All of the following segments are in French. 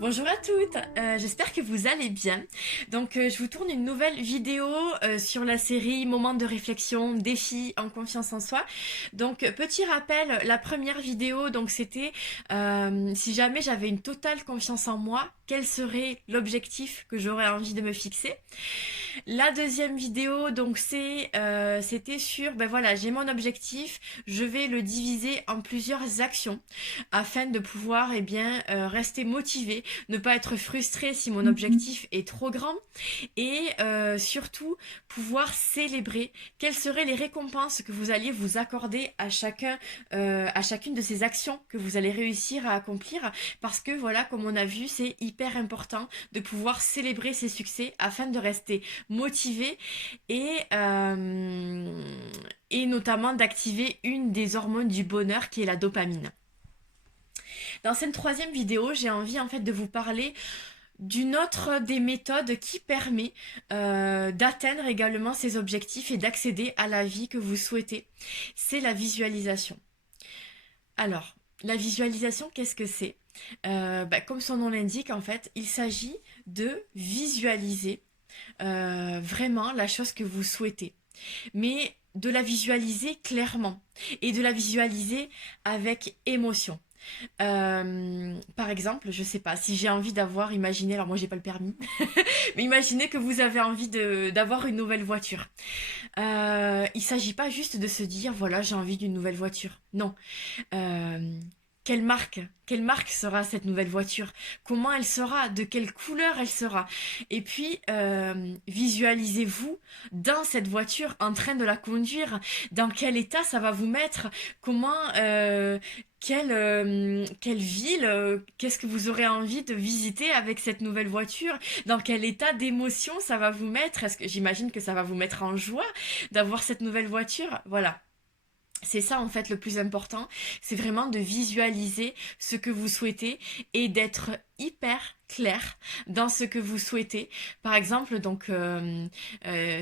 Bonjour à toutes, j'espère que vous allez bien. Donc je vous tourne une nouvelle vidéo sur la série Moments de réflexion, défis en confiance en soi. Donc petit rappel, la première vidéo donc c'était si jamais j'avais une totale confiance en moi, quel serait l'objectif que j'aurais envie de me fixer. La deuxième vidéo, donc c'était sur, ben voilà, j'ai mon objectif, je vais le diviser en plusieurs actions afin de pouvoir, rester motivé, ne pas être frustré si mon objectif est trop grand et surtout pouvoir célébrer quelles seraient les récompenses que vous alliez vous accorder à chacune de ces actions que vous allez réussir à accomplir parce que voilà, comme on a vu, c'est hyper important de pouvoir célébrer ses succès afin de rester motivé et, euh, et notamment d'activer une des hormones du bonheur qui est la dopamine. Dans cette troisième vidéo, j'ai envie en fait de vous parler d'une autre des méthodes qui permet d'atteindre également ces objectifs et d'accéder à la vie que vous souhaitez. C'est la visualisation. Alors, la visualisation, qu'est-ce que c'est? Comme son nom l'indique, en fait, il s'agit de visualiser vraiment la chose que vous souhaitez. Mais de la visualiser clairement et de la visualiser avec émotion. Par exemple, je sais pas, si j'ai envie d'avoir, imaginez, alors moi j'ai pas le permis, mais imaginez que vous avez envie d'avoir une nouvelle voiture. Il s'agit pas juste de se dire, voilà, j'ai envie d'une nouvelle voiture. Non. Euh, quelle marque sera cette nouvelle voiture? Comment elle sera? De quelle couleur elle sera? Et puis, visualisez-vous dans cette voiture en train de la conduire. Dans quel état ça va vous mettre? Comment, quelle ville, qu'est-ce que vous aurez envie de visiter avec cette nouvelle voiture? Dans quel état d'émotion ça va vous mettre? Est-ce que j'imagine que ça va vous mettre en joie d'avoir cette nouvelle voiture? Voilà. C'est ça en fait le plus important, c'est vraiment de visualiser ce que vous souhaitez et d'être hyper clair dans ce que vous souhaitez. Par exemple,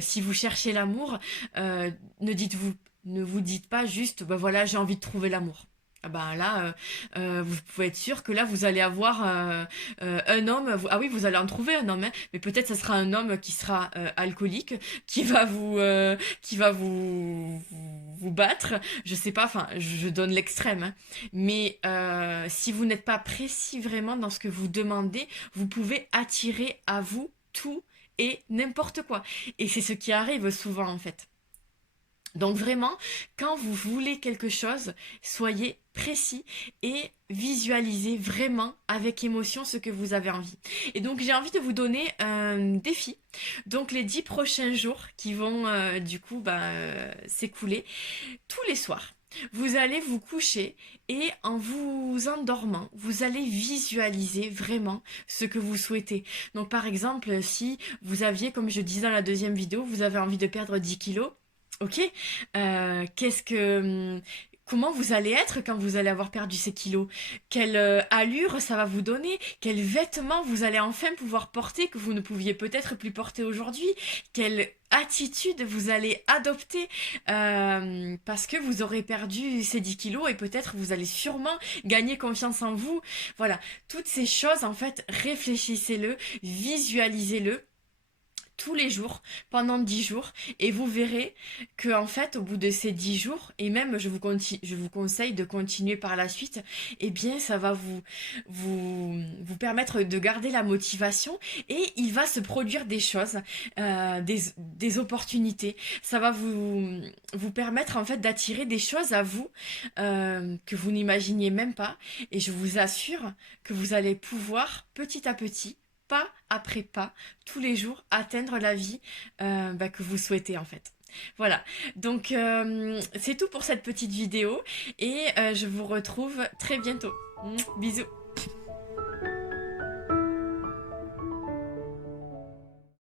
si vous cherchez l'amour, euh, ne vous dites pas juste, ben voilà, j'ai envie de trouver l'amour. Ah ben là, vous pouvez être sûr que là, vous allez avoir un homme. Ah oui, vous allez en trouver un homme, hein, mais peut-être ce sera un homme qui sera alcoolique, qui va vous battre. Je sais pas. Enfin, je donne l'extrême, hein. Mais si vous n'êtes pas précis vraiment dans ce que vous demandez, vous pouvez attirer à vous tout et n'importe quoi. Et c'est ce qui arrive souvent en fait. Donc vraiment, quand vous voulez quelque chose, soyez précis et visualisez vraiment avec émotion ce que vous avez envie. Et donc j'ai envie de vous donner un défi. Donc les 10 prochains jours qui vont s'écouler tous les soirs. Vous allez vous coucher et en vous endormant, vous allez visualiser vraiment ce que vous souhaitez. Donc par exemple, si vous aviez, comme je disais dans la deuxième vidéo, vous avez envie de perdre 10 kilos, ok, qu'est-ce que comment vous allez être quand vous allez avoir perdu ces kilos? Quelle allure ça va vous donner? Quels vêtements vous allez enfin pouvoir porter que vous ne pouviez peut-être plus porter aujourd'hui? Quelle attitude vous allez adopter parce que vous aurez perdu ces 10 kilos et peut-être vous allez sûrement gagner confiance en vous. Voilà, toutes ces choses en fait, réfléchissez-le, visualisez-le tous les jours pendant 10 jours et vous verrez que en fait au bout de ces 10 jours et même je vous conseille de continuer par la suite, eh bien ça va vous permettre de garder la motivation et il va se produire des choses, des opportunités. Ça va vous permettre en fait d'attirer des choses à vous que vous n'imaginiez même pas et je vous assure que vous allez pouvoir petit à petit, pas après pas, tous les jours, atteindre la vie que vous souhaitez en fait. Voilà, donc c'est tout pour cette petite vidéo et je vous retrouve très bientôt. Bisous.